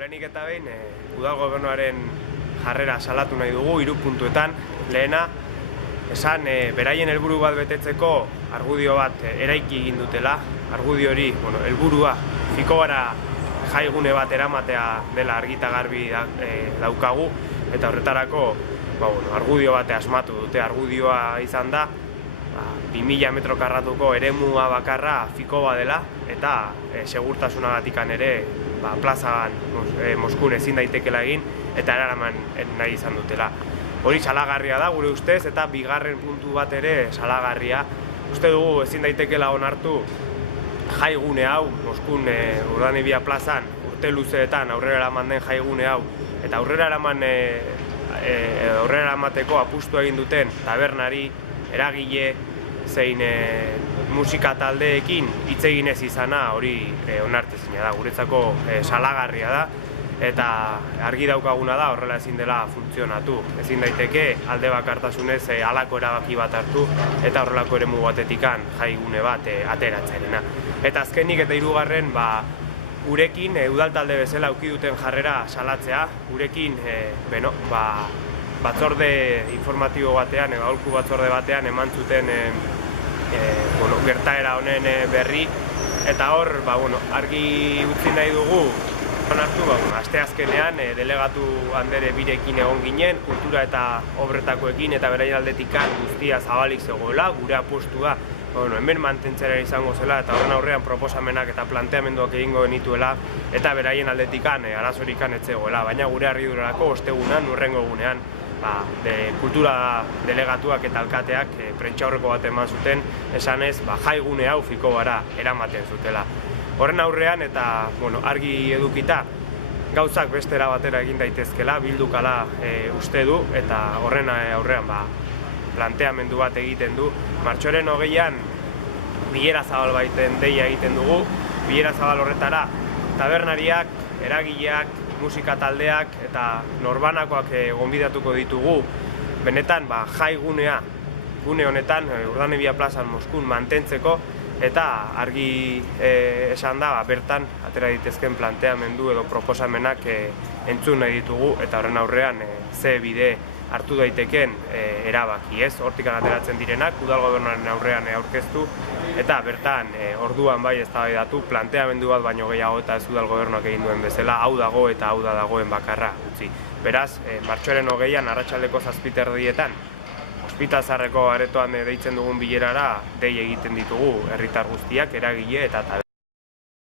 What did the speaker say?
Lehenik eta behin, udal gobernuaren jarrera salatu nahi dugu, 3 puntuetan. Lehena, esan beraien helburu bat betetzeko argudio bat eraiki egin dutela. Argudio hori, helburua Fikobara jaigune bat eramatea dela argita garbi daukagu, eta horretarako argudio bat asmatu dute. Argudioa izan da 2000 metro karratuko eremua bakarra Fikoba dela, eta segurtasunagatikan ere plazan Moskun ezin daitekela egin, eta eraraman nahi izan dutela. Hori salagarria da gure ustez, eta bigarren puntu bat ere salagarria. Uste dugu ezin daitekela onartu jaigune hau, Moskun Urdanibia plazan urte luzeetan aurrera eraman den jaigune hau, eta aurrera eramateko apustu egin duten tabernari, eragile, zein musika taldeekin hitz egin ez izana hori onartezina da, guretzako salagarria da, eta argi daukaguna da horrela ezin dela funtzionatu. Ezin daiteke alde bakartasunez halako erabaki bat hartu eta horrelako eremu batetikan jaigune bat ateratzearena. Eta azkenik eta hirugarren, gurekin udal talde bezala eduki duten jarrera salatzea, gurekin batzorde informatibo batean, aholku batzorde batean eman zuten gertaera honen berri, eta hor argi utzi nahi dugu asteazkenean delegatu handere birekin egon ginen, kultura eta obretakoekin eta beraien aldetikan guztia zabalik zegoela, gure apostua hemen mantentzera izango zela, eta horren aurrean proposamenak eta planteamenduak egingo genituela, eta beraien aldetikan arazorikan ez zegoela, baina gure harridurarako ostegunan, hurrengo egunean, kultura delegatuak eta alkateak prentsaurreko bat eman zuten, esanez jaigune hau Fikobara eramaten zutela. Horren aurrean eta argi edukita gauzak bestera batera egin daitezkela, bildukala uste du, eta horren aurrean planteamendu bat egiten du. Martxoaren 20an bilera zabal baiten deia egiten dugu, bilera zabal horretara tabernariak, eragileak, musika taldeak eta norbanakoak gonbidatuko ditugu, benetan jaigunea gune honetan Urdanibia plazan Moskun mantentzeko, eta argi esan da bertan atera ditezken planteamendu edo proposamenak entzun nahi ditugu, eta horren aurrean ze bide hartu daiteken erabaki, ez? Hortikan ateratzen direnak, udal gobernuaren aurrean aurkeztu, eta bertan orduan eztabaidatu planteamendu bat baino gehiago, eta ez udal gobernuak egin duen bezala, hau dago eta hau da dagoen bakarra utzi. Beraz, martxoaren 20an arratsaldeko 7:00 Ospitalzarreko aretoan deitzen dugun bilerara dei egiten ditugu herritar guztiak, eragile eta